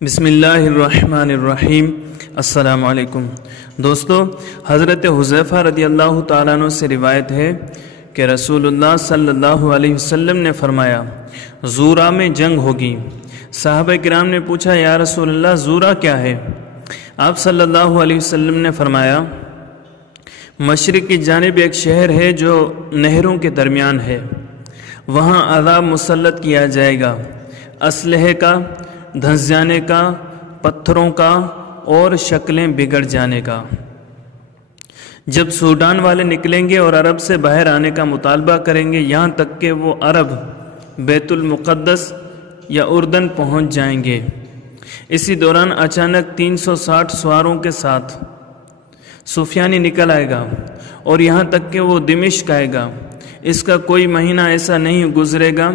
بسم اللہ الرحمن الرحیم۔ السلام علیکم دوستو، حضرت حذیفہ رضی اللہ تعالیٰ عنہ سے روایت ہے کہ رسول اللہ صلی اللہ علیہ وسلم نے فرمایا زورا میں جنگ ہوگی۔ صحابہ کرام نے پوچھا یا رسول اللہ زورا کیا ہے؟ آپ صلی اللہ علیہ وسلم نے فرمایا مشرق کی جانب ایک شہر ہے جو نہروں کے درمیان ہے، وہاں عذاب مسلط کیا جائے گا، اسلحے کا، دھنس جانے کا، پتھروں کا اور شکلیں بگڑ جانے کا۔ جب سوڈان والے نکلیں گے اور عرب سے باہر آنے کا مطالبہ کریں گے، یہاں تک کہ وہ عرب بیت المقدس یا اردن پہنچ جائیں گے، اسی دوران اچانک 360 سواروں کے ساتھ سفیانی نکل آئے گا اور یہاں تک کہ وہ دمشق آئے گا۔ اس کا کوئی مہینہ ایسا نہیں گزرے گا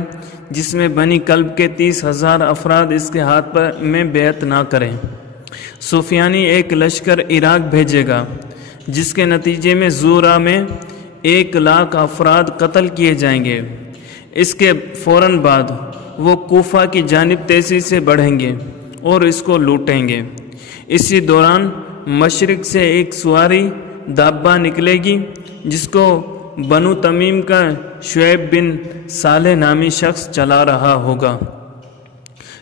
جس میں بنی کلب کے 30,000 افراد اس کے ہاتھ میں بیعت نہ کریں۔ سفیانی ایک لشکر عراق بھیجے گا جس کے نتیجے میں زورا میں 1,00,000 افراد قتل کیے جائیں گے۔ اس کے فوراً بعد وہ کوفہ کی جانب تیزی سے بڑھیں گے اور اس کو لوٹیں گے۔ اسی دوران مشرق سے ایک سواری دابہ نکلے گی جس کو بنو تمیم کا شعیب بن صالح نامی شخص چلا رہا ہوگا۔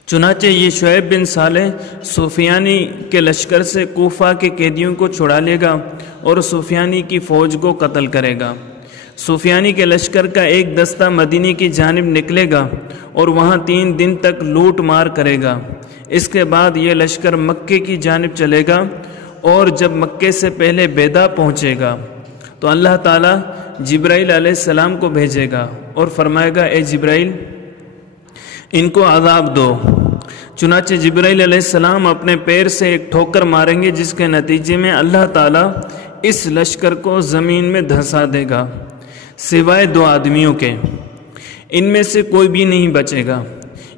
چنانچہ یہ شعیب بن صالح سفیانی کے لشکر سے کوفہ کے قیدیوں کو چھڑا لے گا اور سفیانی کی فوج کو قتل کرے گا۔ سفیانی کے لشکر کا ایک دستہ مدینے کی جانب نکلے گا اور وہاں 3 دن تک لوٹ مار کرے گا۔ اس کے بعد یہ لشکر مکے کی جانب چلے گا اور جب مکے سے پہلے بیدا پہنچے گا تو اللہ تعالیٰ جبرائیل علیہ السلام کو بھیجے گا اور فرمائے گا اے جبرائیل ان کو عذاب دو۔ چنانچہ جبرائیل علیہ السلام اپنے پیر سے ایک ٹھوکر ماریں گے جس کے نتیجے میں اللہ تعالیٰ اس لشکر کو زمین میں دھسا دے گا سوائے 2 آدمیوں کے، ان میں سے کوئی بھی نہیں بچے گا۔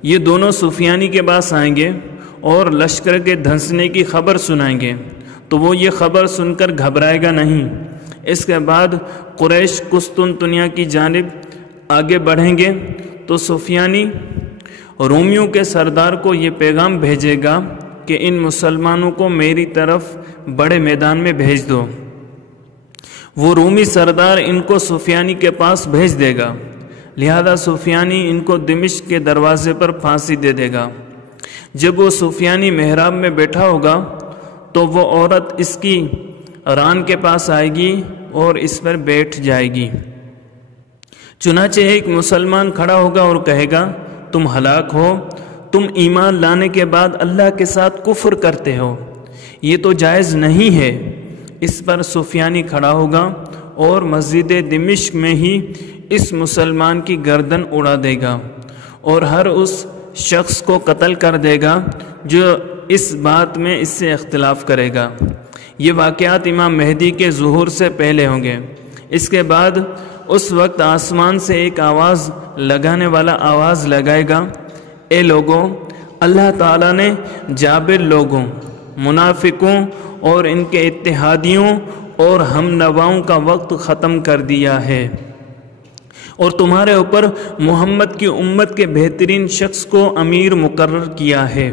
یہ دونوں سفیانی کے پاس آئیں گے اور لشکر کے دھنسنے کی خبر سنائیں گے تو وہ یہ خبر سن کر گھبرائے گا نہیں۔ اس کے بعد قریش قسطنطنیہ کی جانب آگے بڑھیں گے تو سفیانی رومیوں کے سردار کو یہ پیغام بھیجے گا کہ ان مسلمانوں کو میری طرف بڑے میدان میں بھیج دو۔ وہ رومی سردار ان کو سفیانی کے پاس بھیج دے گا، لہذا سفیانی ان کو دمشق کے دروازے پر پھانسی دے دے گا۔ جب وہ سفیانی محراب میں بیٹھا ہوگا تو وہ عورت اس کی ران کے پاس آئے گی اور اس پر بیٹھ جائے گی۔ چنانچہ ایک مسلمان کھڑا ہوگا اور کہے گا تم ہلاک ہو، تم ایمان لانے کے بعد اللہ کے ساتھ کفر کرتے ہو، یہ تو جائز نہیں ہے۔ اس پر سفیانی کھڑا ہوگا اور مسجد دمشق میں ہی اس مسلمان کی گردن اڑا دے گا اور ہر اس شخص کو قتل کر دے گا جو اس بات میں اس سے اختلاف کرے گا۔ یہ واقعات امام مہدی کے ظہور سے پہلے ہوں گے۔ اس کے بعد اس وقت آسمان سے ایک آواز لگانے والا آواز لگائے گا اے لوگوں، اللہ تعالیٰ نے جابر لوگوں، منافقوں اور ان کے اتحادیوں اور ہم نواؤں کا وقت ختم کر دیا ہے اور تمہارے اوپر محمد کی امت کے بہترین شخص کو امیر مقرر کیا ہے،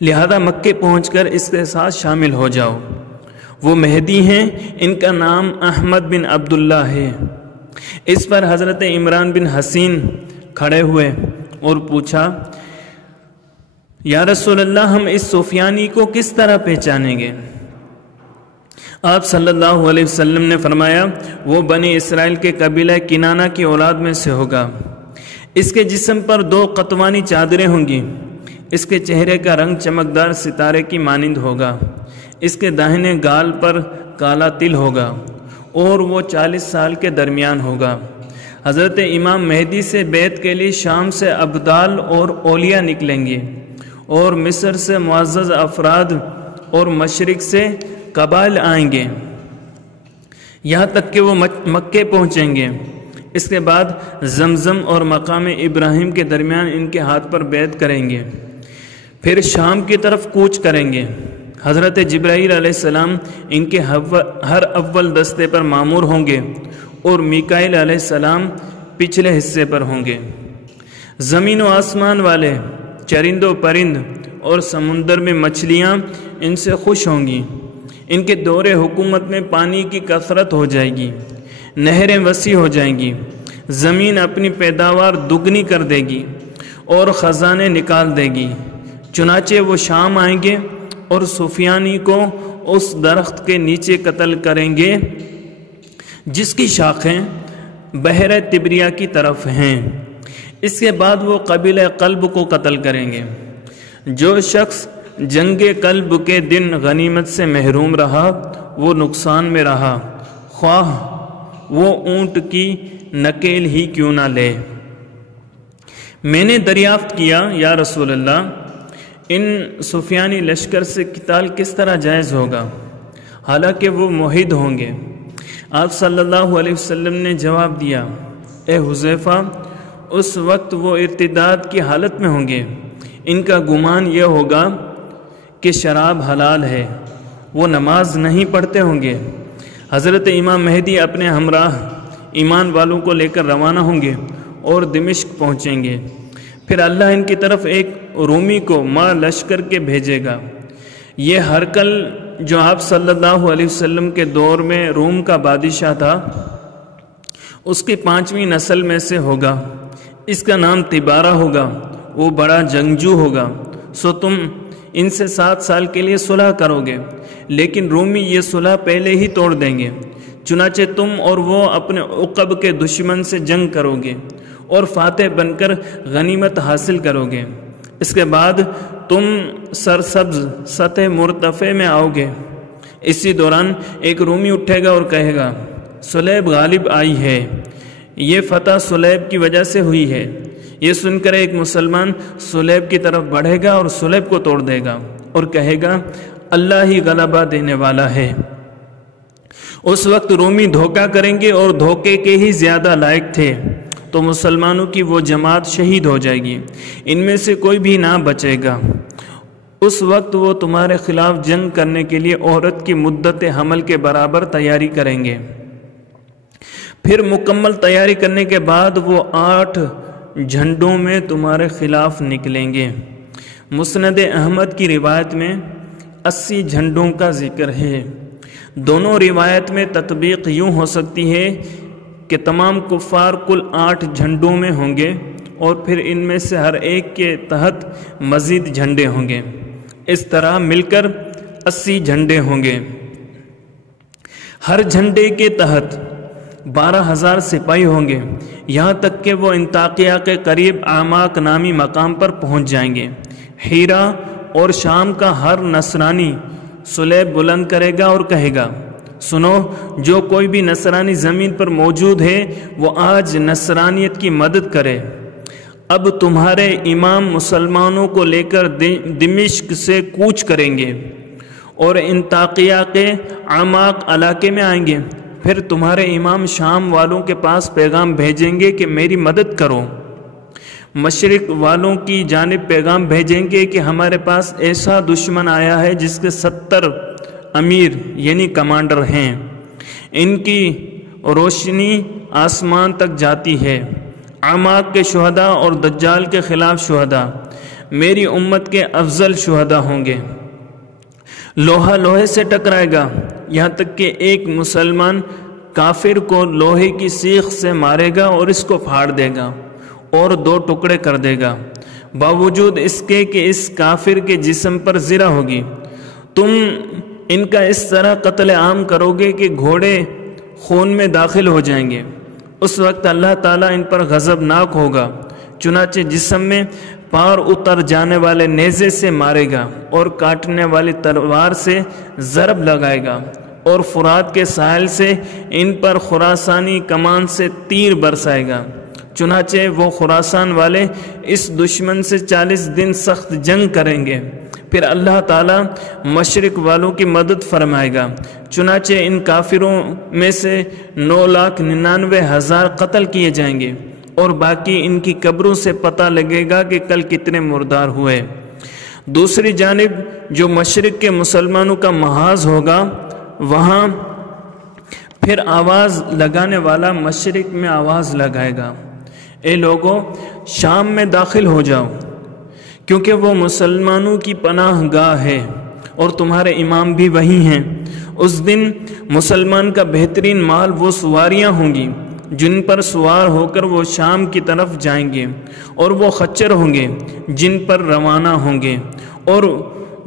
لہذا مکے پہنچ کر اس کے ساتھ شامل ہو جاؤ۔ وہ مہدی ہیں، ان کا نام احمد بن عبداللہ ہے۔ اس پر حضرت عمران بن حسین کھڑے ہوئے اور پوچھا یا رسول اللہ ہم اس سفیانی کو کس طرح پہچانیں گے؟ آپ صلی اللہ علیہ وسلم نے فرمایا وہ بنی اسرائیل کے قبیلہ کنانہ کی اولاد میں سے ہوگا۔ اس کے جسم پر 2 قطوانی چادریں ہوں گی، اس کے چہرے کا رنگ چمکدار ستارے کی مانند ہوگا، اس کے داہنے گال پر کالا تل ہوگا اور وہ 40 سال کے درمیان ہوگا۔ حضرت امام مہدی سے بیعت کے لیے شام سے ابدال اور اولیاء نکلیں گے اور مصر سے معزز افراد اور مشرق سے قبائل آئیں گے یہاں تک کہ وہ مکے پہنچیں گے۔ اس کے بعد زمزم اور مقام ابراہیم کے درمیان ان کے ہاتھ پر بیعت کریں گے، پھر شام کی طرف کوچ کریں گے۔ حضرت جبرائیل علیہ السلام ان کے ہر اول دستے پر مامور ہوں گے اور میکائیل علیہ السلام پچھلے حصے پر ہوں گے۔ زمین و آسمان والے چرند و پرند اور سمندر میں مچھلیاں ان سے خوش ہوں گی۔ ان کے دور حکومت میں پانی کی کثرت ہو جائے گی، نہریں وسیع ہو جائیں گی، زمین اپنی پیداوار دگنی کر دے گی اور خزانے نکال دے گی۔ چنانچہ وہ شام آئیں گے اور سفیانی کو اس درخت کے نیچے قتل کریں گے جس کی شاخیں بحر تبریہ کی طرف ہیں۔ اس کے بعد وہ قبیلہ قلب کو قتل کریں گے۔ جو شخص جنگ قلب کے دن غنیمت سے محروم رہا وہ نقصان میں رہا، خواہ وہ اونٹ کی نکیل ہی کیوں نہ لے۔ میں نے دریافت کیا یا رسول اللہ، ان سفیانی لشکر سے قتال کس طرح جائز ہوگا حالانکہ وہ موحد ہوں گے؟ آپ صلی اللہ علیہ وسلم نے جواب دیا، اے حذیفہ، اس وقت وہ ارتداد کی حالت میں ہوں گے۔ ان کا گمان یہ ہوگا کہ شراب حلال ہے، وہ نماز نہیں پڑھتے ہوں گے۔ حضرت امام مہدی اپنے ہمراہ ایمان والوں کو لے کر روانہ ہوں گے اور دمشق پہنچیں گے۔ پھر اللہ ان کی طرف ایک رومی کو ماں لشکر کے بھیجے گا۔ یہ ہرقل جو آپ صلی اللہ علیہ وسلم کے دور میں روم کا بادشاہ تھا، اس کی 5ویں نسل میں سے ہوگا۔ اس کا نام تبارہ ہوگا، وہ بڑا جنگجو ہوگا۔ سو تم ان سے 7 سال کے لیے صلح کرو گے، لیکن رومی یہ صلح پہلے ہی توڑ دیں گے۔ چنانچہ تم اور وہ اپنے عقب کے دشمن سے جنگ کرو گے اور فاتح بن کر غنیمت حاصل کرو گے۔ اس کے بعد تم سرسبز سطح مرتفع میں آؤ گے۔ اسی دوران ایک رومی اٹھے گا اور کہے گا، سلیب غالب آئی ہے، یہ فتح سلیب کی وجہ سے ہوئی ہے۔ یہ سن کر ایک مسلمان سلیب کی طرف بڑھے گا اور سلیب کو توڑ دے گا اور کہے گا، اللہ ہی غلبہ دینے والا ہے۔ اس وقت رومی دھوکہ کریں گے اور دھوکے کے ہی زیادہ لائق تھے، تو مسلمانوں کی وہ جماعت شہید ہو جائے گی، ان میں سے کوئی بھی نہ بچے گا۔ اس وقت وہ تمہارے خلاف جنگ کرنے کے لیے عورت کی مدت حمل کے برابر تیاری کریں گے۔ پھر مکمل تیاری کرنے کے بعد وہ 8 جھنڈوں میں تمہارے خلاف نکلیں گے۔ مسند احمد کی روایت میں 80 جھنڈوں کا ذکر ہے۔ دونوں روایت میں تطبیق یوں ہو سکتی ہے کہ تمام کفار کل 8 جھنڈوں میں ہوں گے اور پھر ان میں سے ہر ایک کے تحت مزید جھنڈے ہوں گے۔ اس طرح مل کر 80 جھنڈے ہوں گے۔ ہر جھنڈے کے تحت 12,000 سپاہی ہوں گے، یہاں تک کہ وہ انطاکیہ کے قریب اعماق نامی مقام پر پہنچ جائیں گے۔ ہیرا اور شام کا ہر نصرانی سلیب بلند کرے گا اور کہے گا، سنو، جو کوئی بھی نصرانی زمین پر موجود ہے وہ آج نصرانیت کی مدد کرے۔ اب تمہارے امام مسلمانوں کو لے کر دمشق سے کوچ کریں گے اور انطاکیہ کے اعماق علاقے میں آئیں گے۔ پھر تمہارے امام شام والوں کے پاس پیغام بھیجیں گے کہ میری مدد کرو۔ مشرق والوں کی جانب پیغام بھیجیں گے کہ ہمارے پاس ایسا دشمن آیا ہے جس کے 70 امیر یعنی کمانڈر ہیں، ان کی روشنی آسمان تک جاتی ہے۔ اعماق کے شہداء اور دجال کے خلاف شہداء میری امت کے افضل شہداء ہوں گے۔ لوہا لوہے سے ٹکرائے گا، یہاں تک کہ ایک مسلمان کافر کو لوہے کی سیخ سے مارے گا اور اس کو پھاڑ دے گا اور 2 ٹکڑے کر دے گا، باوجود اس کے کہ اس کافر کے جسم پر زرہ ہوگی۔ تم ان کا اس طرح قتل عام کرو گے کہ گھوڑے خون میں داخل ہو جائیں گے۔ اس وقت اللہ تعالیٰ ان پر غضبناک ہوگا، چنانچہ جسم میں پار اتر جانے والے نیزے سے مارے گا اور کاٹنے والی تلوار سے ضرب لگائے گا، اور فرات کے ساحل سے ان پر خراسانی کمان سے تیر برسائے گا۔ چنانچہ وہ خراسان والے اس دشمن سے 40 دن سخت جنگ کریں گے، پھر اللہ تعالیٰ مشرق والوں کی مدد فرمائے گا۔ چنانچہ ان کافروں میں سے 9,99,000 قتل کیے جائیں گے، اور باقی ان کی قبروں سے پتہ لگے گا کہ کل کتنے مردار ہوئے۔ دوسری جانب جو مشرق کے مسلمانوں کا محاذ ہوگا، وہاں پھر آواز لگانے والا مشرق میں آواز لگائے گا، اے لوگو، شام میں داخل ہو جاؤ، کیونکہ وہ مسلمانوں کی پناہ گاہ ہے اور تمہارے امام بھی وہی ہیں۔ اس دن مسلمان کا بہترین مال وہ سواریاں ہوں گی جن پر سوار ہو کر وہ شام کی طرف جائیں گے، اور وہ خچر ہوں گے جن پر روانہ ہوں گے، اور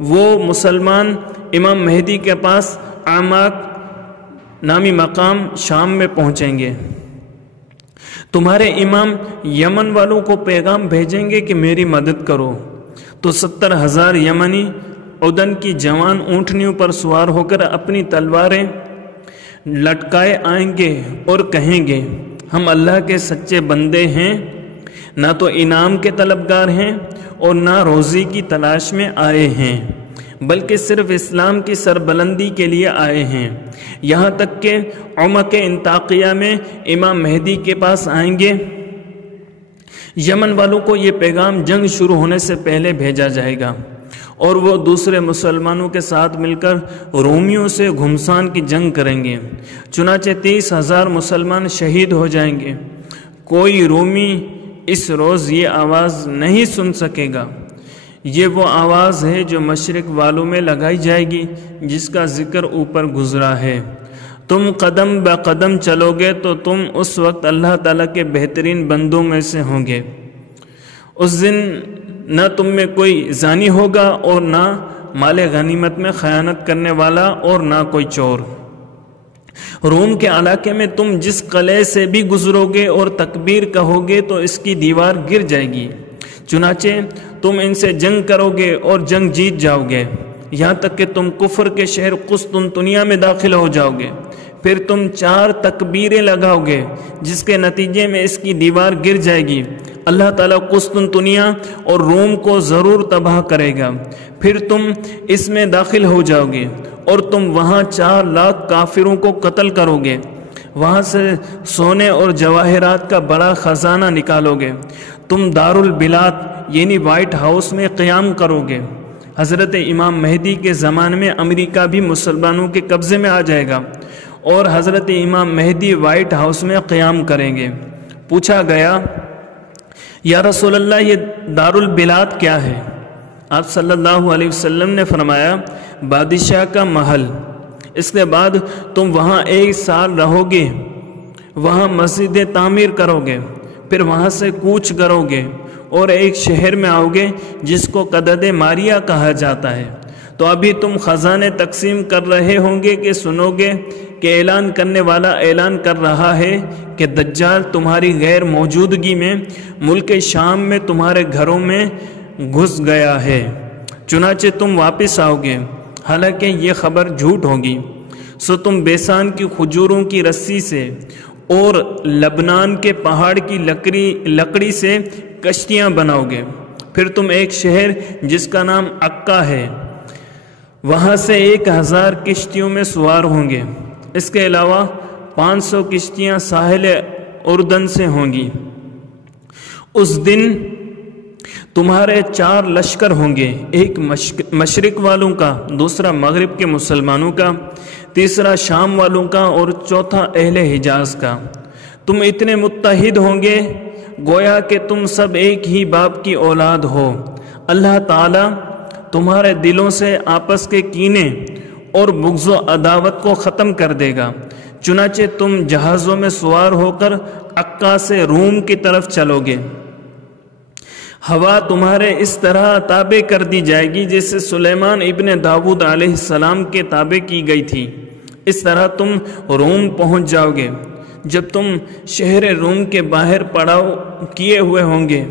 وہ مسلمان امام مہدی کے پاس اعماق نامی مقام شام میں پہنچیں گے۔ تمہارے امام یمن والوں کو پیغام بھیجیں گے کہ میری مدد کرو، تو 70,000 یمنی عدن کی جوان اونٹنیوں پر سوار ہو کر اپنی تلواریں لٹکائے آئیں گے اور کہیں گے ہم اللہ کے سچے بندے ہیں، نہ تو انعام کے طلبگار ہیں اور نہ روزی کی تلاش میں آئے ہیں، بلکہ صرف اسلام کی سربلندی کے لیے آئے ہیں۔ یہاں تک کہ عمق انطاقیہ میں امام مہدی کے پاس آئیں گے۔ یمن والوں کو یہ پیغام جنگ شروع ہونے سے پہلے بھیجا جائے گا، اور وہ دوسرے مسلمانوں کے ساتھ مل کر رومیوں سے گھمسان کی جنگ کریں گے۔ چنانچہ 30,000 مسلمان شہید ہو جائیں گے۔ کوئی رومی اس روز یہ آواز نہیں سن سکے گا۔ یہ وہ آواز ہے جو مشرق والوں میں لگائی جائے گی، جس کا ذکر اوپر گزرا ہے۔ تم قدم بہ قدم چلو گے تو تم اس وقت اللہ تعالیٰ کے بہترین بندوں میں سے ہوں گے۔ اس دن نہ تم میں کوئی زانی ہوگا اور نہ مال غنیمت میں خیانت کرنے والا اور نہ کوئی چور۔ روم کے علاقے میں تم جس قلعے سے بھی گزرو گے اور تکبیر کہو گے تو اس کی دیوار گر جائے گی، چنانچہ تم ان سے جنگ کرو گے اور جنگ جیت جاؤ گے، یہاں تک کہ تم کفر کے شہر قسطنطنیہ میں داخل ہو جاؤ گے۔ پھر تم 4 تکبیریں لگاؤ گے جس کے نتیجے میں اس کی دیوار گر جائے گی۔ اللہ تعالیٰ قسطنطنیہ اور روم کو ضرور تباہ کرے گا۔ پھر تم اس میں داخل ہو جاؤ گے اور تم وہاں 4 لاکھ کافروں کو قتل کرو گے۔ وہاں سے سونے اور جواہرات کا بڑا خزانہ نکالو گے۔ تم دارالبلاد یعنی وائٹ ہاؤس میں قیام کرو گے۔ حضرت امام مہدی کے زمانے میں امریکہ بھی مسلمانوں کے قبضے میں آ جائے گا اور حضرت امام مہدی وائٹ ہاؤس میں قیام کریں گے۔ پوچھا گیا یا رسول اللہ یہ دارالبلاد کیا ہے؟ آپ صلی اللہ علیہ وسلم نے فرمایا بادشاہ کا محل۔ اس کے بعد تم وہاں 1 سال رہو گے، وہاں مسجدیں تعمیر کرو گے، پھر وہاں سے کوچ کرو گے اور ایک شہر میں آؤ گے جس کو قدد ماریا کہا جاتا ہے۔ تو ابھی تم خزانے تقسیم کر رہے ہوں گے کہ سنو گے کہ اعلان کرنے والا اعلان کر رہا ہے کہ دجال تمہاری غیر موجودگی میں ملک شام میں تمہارے گھروں میں گھس گیا ہے، چنانچہ تم واپس آؤ گے، حالانکہ یہ خبر جھوٹ ہوگی۔ سو تم بیسان کی کھجوروں کی رسی سے اور لبنان کے پہاڑ کی لکڑی سے کشتیاں بناؤ گے۔ پھر تم ایک شہر جس کا نام عکا ہے وہاں سے 1000 کشتیوں میں سوار ہوں گے۔ اس کے علاوہ 500 کشتیاں ساحل اردن سے ہوں گی۔ اس دن تمہارے 4 لشکر ہوں گے، ایک مشرق والوں کا، دوسرا مغرب کے مسلمانوں کا، تیسرا شام والوں کا اور چوتھا اہل حجاز کا۔ تم اتنے متحد ہوں گے گویا کہ تم سب ایک ہی باپ کی اولاد ہو۔ اللہ تعالیٰ تمہارے دلوں سے آپس کے کینے اور بغض و عداوت کو ختم کر دے گا۔ چنانچہ تم جہازوں میں سوار ہو کر عکا سے روم کی طرف چلو گے۔ ہوا تمہارے اس طرح تابع کر دی جائے گی جیسے سلیمان ابن داود علیہ السلام کے تابع کی گئی تھی، اس طرح تم روم پہنچ جاؤ گے۔ جب تم شہر روم کے باہر پڑاؤ کیے ہوئے ہوں گے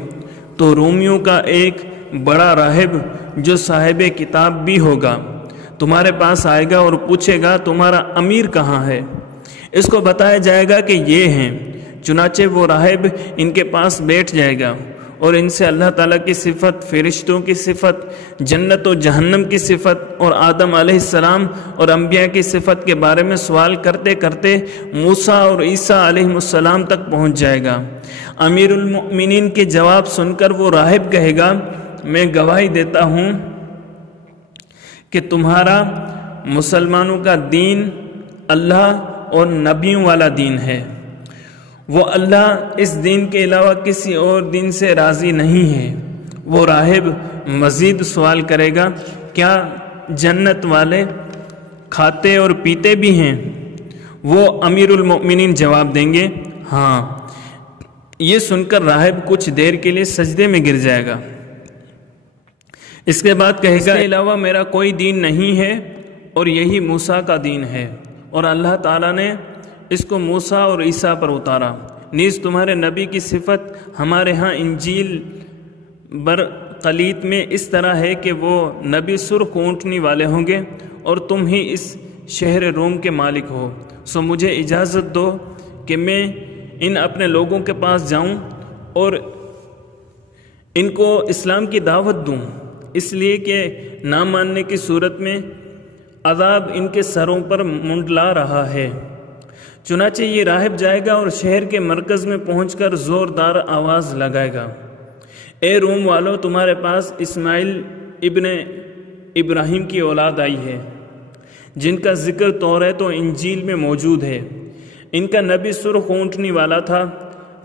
تو رومیوں کا ایک بڑا راہب جو صاحب کتاب بھی ہوگا تمہارے پاس آئے گا اور پوچھے گا تمہارا امیر کہاں ہے؟ اس کو بتایا جائے گا کہ یہ ہیں۔ چنانچہ وہ راہب ان کے پاس بیٹھ جائے گا اور ان سے اللہ تعالیٰ کی صفت، فرشتوں کی صفت، جنت و جہنم کی صفت اور آدم علیہ السلام اور انبیاء کی صفت کے بارے میں سوال کرتے کرتے موسیٰ اور عیسیٰ علیہ السلام تک پہنچ جائے گا۔ امیر المؤمنین کے جواب سن کر وہ راہب کہے گا میں گواہی دیتا ہوں کہ تمہارا مسلمانوں کا دین اللہ اور نبیوں والا دین ہے۔ وہ اللہ اس دین کے علاوہ کسی اور دین سے راضی نہیں ہے وہ راہب مزید سوال کرے گا، کیا جنت والے کھاتے اور پیتے بھی ہیں؟ وہ امیر المؤمنین جواب دیں گے، ہاں۔ یہ سن کر راہب کچھ دیر کے لیے سجدے میں گر جائے گا، اس کے بعد کہے گا، اس کے علاوہ میرا کوئی دین نہیں ہے اور یہی موسیٰ کا دین ہے، اور اللہ تعالیٰ نے اس کو موسیٰ اور عیسیٰ پر اتارا۔ نیز تمہارے نبی کی صفت ہمارے ہاں انجیل برقلیت میں اس طرح ہے کہ وہ نبی سرخ اونٹنی والے ہوں گے، اور تم ہی اس شہر روم کے مالک ہو، سو مجھے اجازت دو کہ میں ان اپنے لوگوں کے پاس جاؤں اور ان کو اسلام کی دعوت دوں، اس لیے کہ نہ ماننے کی صورت میں عذاب ان کے سروں پر منڈلا رہا ہے۔ چنانچہ یہ راہب جائے گا اور شہر کے مرکز میں پہنچ کر زوردار آواز لگائے گا، اے روم والو، تمہارے پاس اسماعیل ابن ابراہیم کی اولاد آئی ہے، جن کا ذکر توریت و انجیل میں موجود ہے۔ ان کا نبی سرخ اونٹنی والا تھا،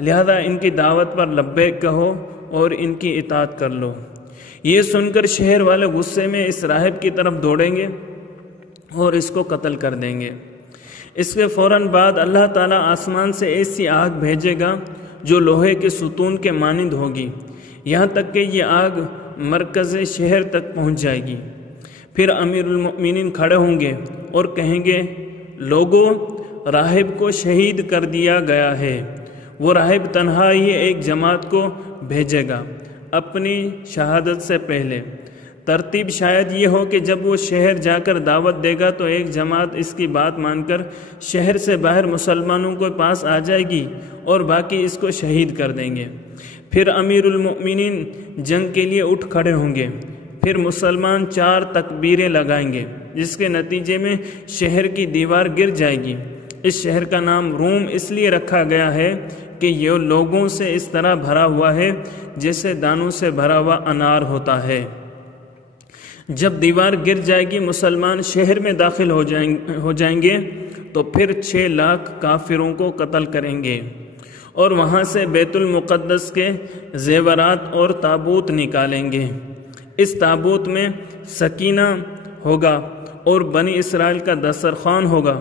لہذا ان کی دعوت پر لبیک کہو اور ان کی اطاعت کر لو۔ یہ سن کر شہر والے غصے میں اس راہب کی طرف دوڑیں گے اور اس کو قتل کر دیں گے۔ اس کے فوراً بعد اللہ تعالیٰ آسمان سے ایسی آگ بھیجے گا جو لوہے کے ستون کے مانند ہوگی، یہاں تک کہ یہ آگ مرکز شہر تک پہنچ جائے گی۔ پھر امیر المؤمنین کھڑے ہوں گے اور کہیں گے، لوگوں، راہب کو شہید کر دیا گیا ہے۔ وہ راہب تنہا ہی ایک جماعت کو بھیجے گا اپنی شہادت سے پہلے۔ ترتیب شاید یہ ہو کہ جب وہ شہر جا کر دعوت دے گا تو ایک جماعت اس کی بات مان کر شہر سے باہر مسلمانوں کے پاس آ جائے گی اور باقی اس کو شہید کر دیں گے۔ پھر امیر المؤمنین جنگ کے لیے اٹھ کھڑے ہوں گے، پھر مسلمان 4 تکبیریں لگائیں گے، جس کے نتیجے میں شہر کی دیوار گر جائے گی۔ اس شہر کا نام روم اس لیے رکھا گیا ہے کہ یہ لوگوں سے اس طرح بھرا ہوا ہے جیسے دانوں سے بھرا ہوا انار ہوتا ہے۔ جب دیوار گر جائے گی، مسلمان شہر میں داخل ہو جائیں گے تو پھر 6 لاکھ کافروں کو قتل کریں گے اور وہاں سے بیت المقدس کے زیورات اور تابوت نکالیں گے۔ اس تابوت میں سکینہ ہوگا اور بنی اسرائیل کا دسترخوان ہوگا،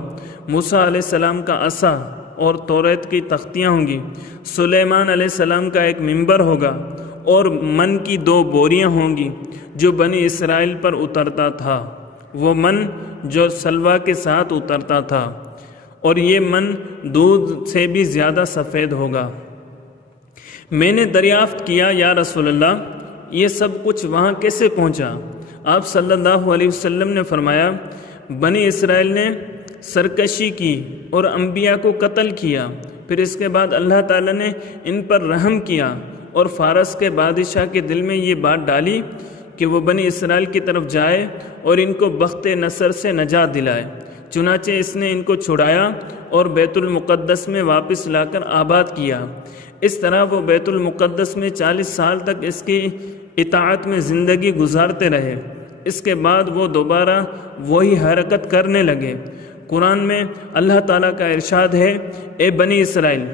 موسیٰ علیہ السلام کا عصا اور توریت کی تختیاں ہوں گی، سلیمان علیہ السلام کا ایک منبر ہوگا اور من کی 2 بوریاں ہوں گی جو بنی اسرائیل پر اترتا تھا، وہ من جو سلوا کے ساتھ اترتا تھا، اور یہ من دودھ سے بھی زیادہ سفید ہوگا۔ میں نے دریافت کیا، یا رسول اللہ، یہ سب کچھ وہاں کیسے پہنچا؟ آپ صلی اللہ علیہ وسلم نے فرمایا، بنی اسرائیل نے سرکشی کی اور انبیاء کو قتل کیا، پھر اس کے بعد اللہ تعالیٰ نے ان پر رحم کیا اور فارس کے بادشاہ کے دل میں یہ بات ڈالی کہ وہ بنی اسرائیل کی طرف جائے اور ان کو بخت نصر سے نجات دلائے۔ چنانچہ اس نے ان کو چھڑایا اور بیت المقدس میں واپس لا کر آباد کیا۔ اس طرح وہ بیت المقدس میں 40 سال تک اس کی اطاعت میں زندگی گزارتے رہے۔ اس کے بعد وہ دوبارہ وہی حرکت کرنے لگے۔ قرآن میں اللہ تعالیٰ کا ارشاد ہے، اے بنی اسرائیل،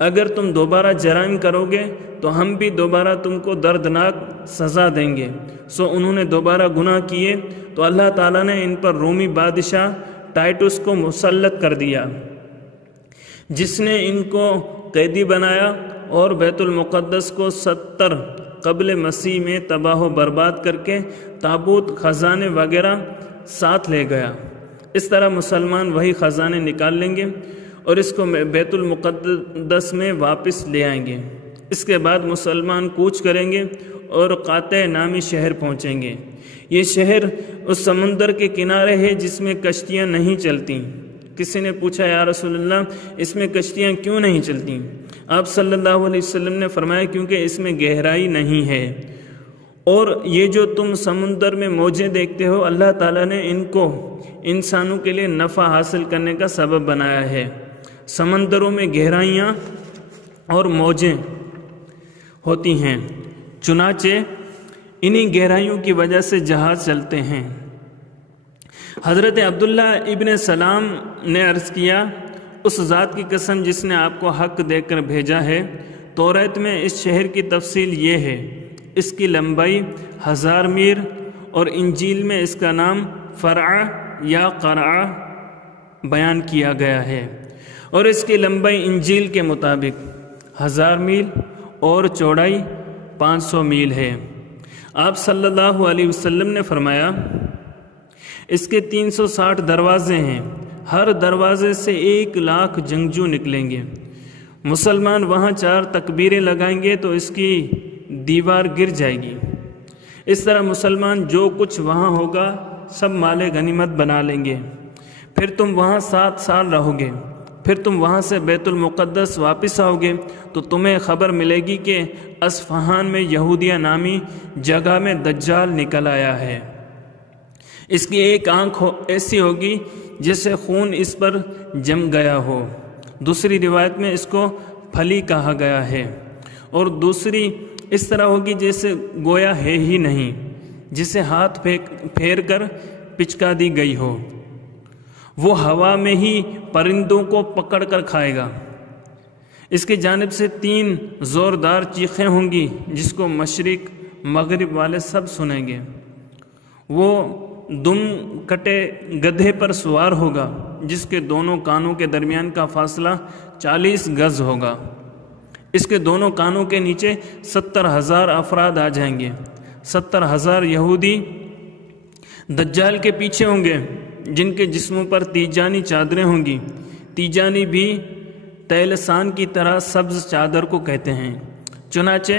اگر تم دوبارہ جرائم کرو گے تو ہم بھی دوبارہ تم کو دردناک سزا دیں گے۔ سو انہوں نے دوبارہ گناہ کیے تو اللہ تعالیٰ نے ان پر رومی بادشاہ ٹائٹس کو مسلط کر دیا، جس نے ان کو قیدی بنایا اور بیت المقدس کو 70 قبل مسیح میں تباہ و برباد کر کے تابوت، خزانے وغیرہ ساتھ لے گیا۔ اس طرح مسلمان وہی خزانے نکال لیں گے اور اس کو بیت المقدس میں واپس لے آئیں گے۔ اس کے بعد مسلمان کوچ کریں گے اور قاطع نامی شہر پہنچیں گے۔ یہ شہر اس سمندر کے کنارے ہے جس میں کشتیاں نہیں چلتیں۔ کسی نے پوچھا، یا رسول اللہ، اس میں کشتیاں کیوں نہیں چلتیں؟ آپ صلی اللہ علیہ وسلم نے فرمایا، کیونکہ اس میں گہرائی نہیں ہے، اور یہ جو تم سمندر میں موجیں دیکھتے ہو، اللہ تعالیٰ نے ان کو انسانوں کے لیے نفع حاصل کرنے کا سبب بنایا ہے۔ سمندروں میں گہرائیاں اور موجیں ہوتی ہیں، چنانچہ انہی گہرائیوں کی وجہ سے جہاز چلتے ہیں۔ حضرت عبداللہ ابن سلام نے عرض کیا، اس ذات کی قسم جس نے آپ کو حق دے کر بھیجا ہے، توریت میں اس شہر کی تفصیل یہ ہے، اس کی لمبائی 1000 میل اور انجیل میں اس کا نام فرع یا قرع بیان کیا گیا ہے، اور اس کی لمبائی انجیل کے مطابق 1000 میل اور چوڑائی 500 میل ہے۔ آپ صلی اللہ علیہ وسلم نے فرمایا اس کے 360 دروازے ہیں، ہر دروازے سے 1,00,000 جنگجو نکلیں گے۔ مسلمان وہاں 4 تکبیریں لگائیں گے تو اس کی دیوار گر جائے گی۔ اس طرح مسلمان جو کچھ وہاں ہوگا سب مال غنیمت بنا لیں گے۔ پھر تم وہاں 7 سال رہو گے، پھر تم وہاں سے بیت المقدس واپس آؤ گے تو تمہیں خبر ملے گی کہ اصفہان میں یہودیہ نامی جگہ میں دجال نکل آیا ہے۔ اس کی ایک آنکھ ایسی ہوگی جیسے خون اس پر جم گیا ہو، دوسری روایت میں اس کو پھلی کہا گیا ہے، اور دوسری اس طرح ہوگی جیسے گویا ہے ہی نہیں، جسے ہاتھ پھیر کر پچکا دی گئی ہو۔ وہ ہوا میں ہی پرندوں کو پکڑ کر کھائے گا۔ اس کی جانب سے 3 زوردار چیخیں ہوں گی جس کو مشرق مغرب والے سب سنیں گے۔ وہ دم کٹے گدھے پر سوار ہوگا جس کے دونوں کانوں کے درمیان کا فاصلہ 40 گز ہوگا۔ اس کے دونوں کانوں کے نیچے 70,000 افراد آ جائیں گے۔ 70,000 یہودی دجال کے پیچھے ہوں گے جن کے جسموں پر تیجانی چادریں ہوں گی۔ تیجانی بھی تیلسان کی طرح سبز چادر کو کہتے ہیں۔ چنانچہ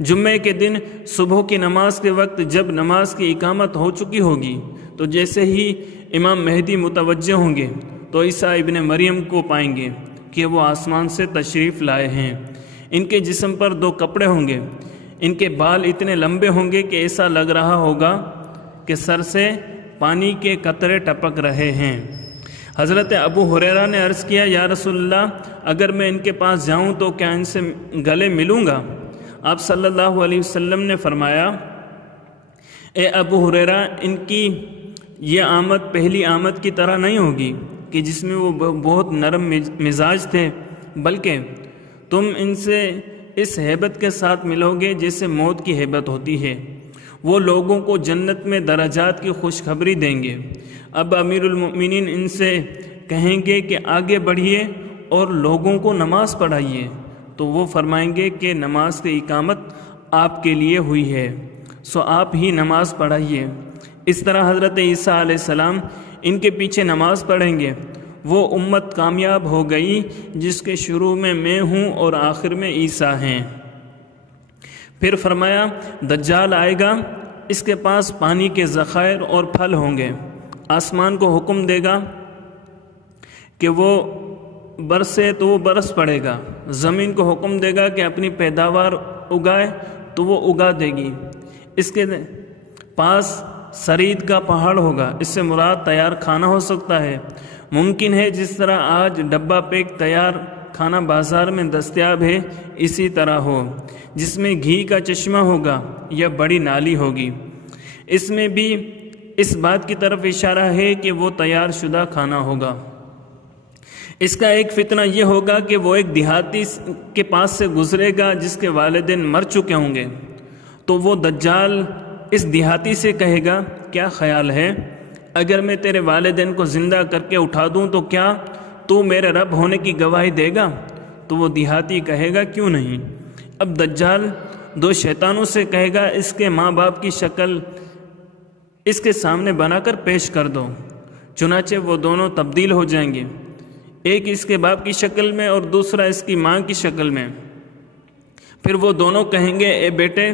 جمعے کے دن صبح کی نماز کے وقت جب نماز کی اقامت ہو چکی ہوگی تو جیسے ہی امام مہدی متوجہ ہوں گے تو عیسیٰ ابن مریم کو پائیں گے کہ وہ آسمان سے تشریف لائے ہیں۔ ان کے جسم پر 2 کپڑے ہوں گے، ان کے بال اتنے لمبے ہوں گے کہ ایسا لگ رہا ہوگا کہ سر سے پانی کے قطرے ٹپک رہے ہیں۔ حضرت ابو ہریرہ نے عرض کیا، یا رسول اللہ، اگر میں ان کے پاس جاؤں تو کیا ان سے گلے ملوں گا؟ آپ صلی اللہ علیہ وسلم نے فرمایا، اے ابو ہریرہ، ان کی یہ آمد پہلی آمد کی طرح نہیں ہوگی کہ جس میں وہ بہت نرم مزاج تھے، بلکہ تم ان سے اس ہیبت کے ساتھ ملو گے جیسے موت کی ہیبت ہوتی ہے۔ وہ لوگوں کو جنت میں درجات کی خوشخبری دیں گے۔ اب امیر المؤمنین ان سے کہیں گے کہ آگے بڑھیے اور لوگوں کو نماز پڑھائیے، تو وہ فرمائیں گے کہ نماز کی اقامت آپ کے لیے ہوئی ہے، سو آپ ہی نماز پڑھائیے۔ اس طرح حضرت عیسیٰ علیہ السلام ان کے پیچھے نماز پڑھیں گے۔ وہ امت کامیاب ہو گئی جس کے شروع میں ہوں اور آخر میں عیسیٰ ہیں۔ پھر فرمایا، دجال آئے گا، اس کے پاس پانی کے ذخائر اور پھل ہوں گے۔ آسمان کو حکم دے گا کہ وہ برسے تو وہ برس پڑے گا، زمین کو حکم دے گا کہ اپنی پیداوار اگائے تو وہ اگا دے گی۔ اس کے پاس سرید کا پہاڑ ہوگا، اس سے مراد تیار کھانا ہو سکتا ہے۔ ممکن ہے جس طرح آج ڈبہ پیک تیار کھانا بازار میں دستیاب ہے اسی طرح ہو، جس میں گھی کا چشمہ ہوگا یا بڑی نالی ہوگی۔ اس میں بھی اس بات کی طرف اشارہ ہے کہ وہ تیار شدہ کھانا ہوگا۔ اس کا ایک فتنہ یہ ہوگا کہ وہ ایک دیہاتی کے پاس سے گزرے گا جس کے والدین مر چکے ہوں گے، تو وہ دجال اس دیہاتی سے کہے گا، کیا خیال ہے اگر میں تیرے والدین کو زندہ کر کے اٹھا دوں تو کیا تو میرے رب ہونے کی گواہی دے گا؟ تو وہ دیہاتی کہے گا، کیوں نہیں۔ اب دجال 2 شیطانوں سے کہے گا، اس کے ماں باپ کی شکل اس کے سامنے بنا کر پیش کر دو۔ چنانچہ وہ دونوں تبدیل ہو جائیں گے، ایک اس کے باپ کی شکل میں اور دوسرا اس کی ماں کی شکل میں۔ پھر وہ دونوں کہیں گے، اے بیٹے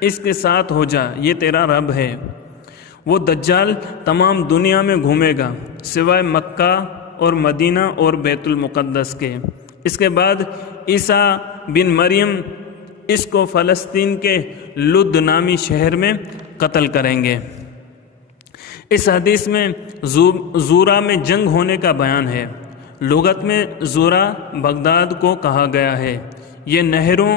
اس کے ساتھ ہو جا، یہ تیرا رب ہے۔ وہ دجال تمام دنیا میں گھومے گا سوائے مکہ اور مدینہ اور بیت المقدس کے۔ اس کے بعد عیسیٰ بن مریم اس کو فلسطین کے لد نامی شہر میں قتل کریں گے۔ اس حدیث میں زورا میں جنگ ہونے کا بیان ہے۔ لغت میں زورا بغداد کو کہا گیا ہے۔ یہ نہروں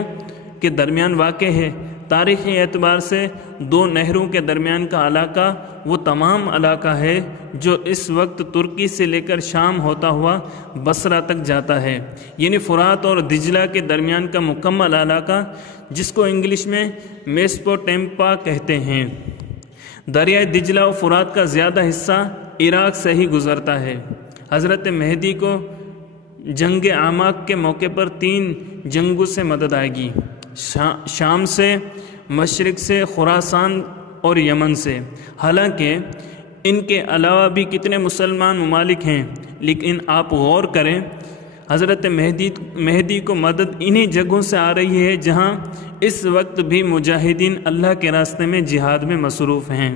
کے درمیان واقع ہے۔ تاریخی اعتبار سے 2 نہروں کے درمیان کا علاقہ وہ تمام علاقہ ہے جو اس وقت ترکی سے لے کر شام ہوتا ہوا بصرہ تک جاتا ہے، یعنی فرات اور دجلہ کے درمیان کا مکمل علاقہ جس کو انگلش میں میسوپوٹیمیا کہتے ہیں۔ دریائے دجلہ و فرات کا زیادہ حصہ عراق سے ہی گزرتا ہے۔ حضرت مہدی کو جنگ اعماق کے موقع پر 3 جنگوں سے مدد آئے گی، شام سے، مشرق سے، خراسان اور یمن سے۔ حالانکہ ان کے علاوہ بھی کتنے مسلمان ممالک ہیں، لیکن آپ غور کریں حضرت مہدی کو مدد انہی جگہوں سے آ رہی ہے جہاں اس وقت بھی مجاہدین اللہ کے راستے میں جہاد میں مصروف ہیں۔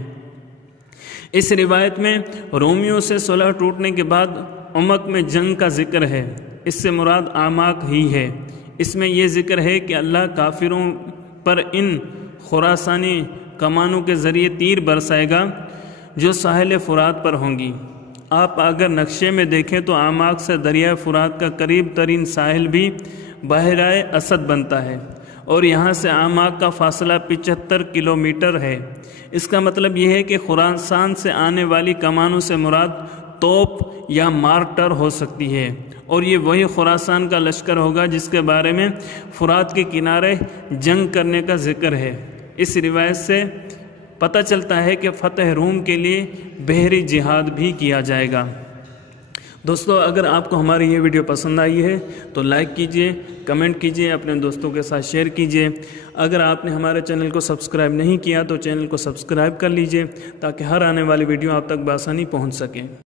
اس روایت میں رومیوں سے صلح ٹوٹنے کے بعد عمق میں جنگ کا ذکر ہے، اس سے مراد اعماق ہی ہے۔ اس میں یہ ذکر ہے کہ اللہ کافروں پر ان خراسانی کمانوں کے ذریعے تیر برسائے گا جو ساحل فرات پر ہوں گی۔ آپ اگر نقشے میں دیکھیں تو اعماق سے دریائے فرات کا قریب ترین ساحل بھی بحیرہ اسد بنتا ہے، اور یہاں سے اعماق کا فاصلہ 75 کلومیٹر ہے۔ اس کا مطلب یہ ہے کہ خراسان سے آنے والی کمانوں سے مراد توپ یا مارٹر ہو سکتی ہے، اور یہ وہی خراسان کا لشکر ہوگا جس کے بارے میں فرات کے کنارے جنگ کرنے کا ذکر ہے۔ اس روایت سے پتہ چلتا ہے کہ فتح روم کے لیے بحری جہاد بھی کیا جائے گا۔ دوستو، اگر آپ کو ہماری یہ ویڈیو پسند آئی ہے تو لائک کیجئے، کمنٹ کیجئے، اپنے دوستوں کے ساتھ شیئر کیجئے۔ اگر آپ نے ہمارے چینل کو سبسکرائب نہیں کیا تو چینل کو سبسکرائب کر لیجئے تاکہ ہر آنے والی ویڈیو آپ تک بآسانی پہنچ سکے۔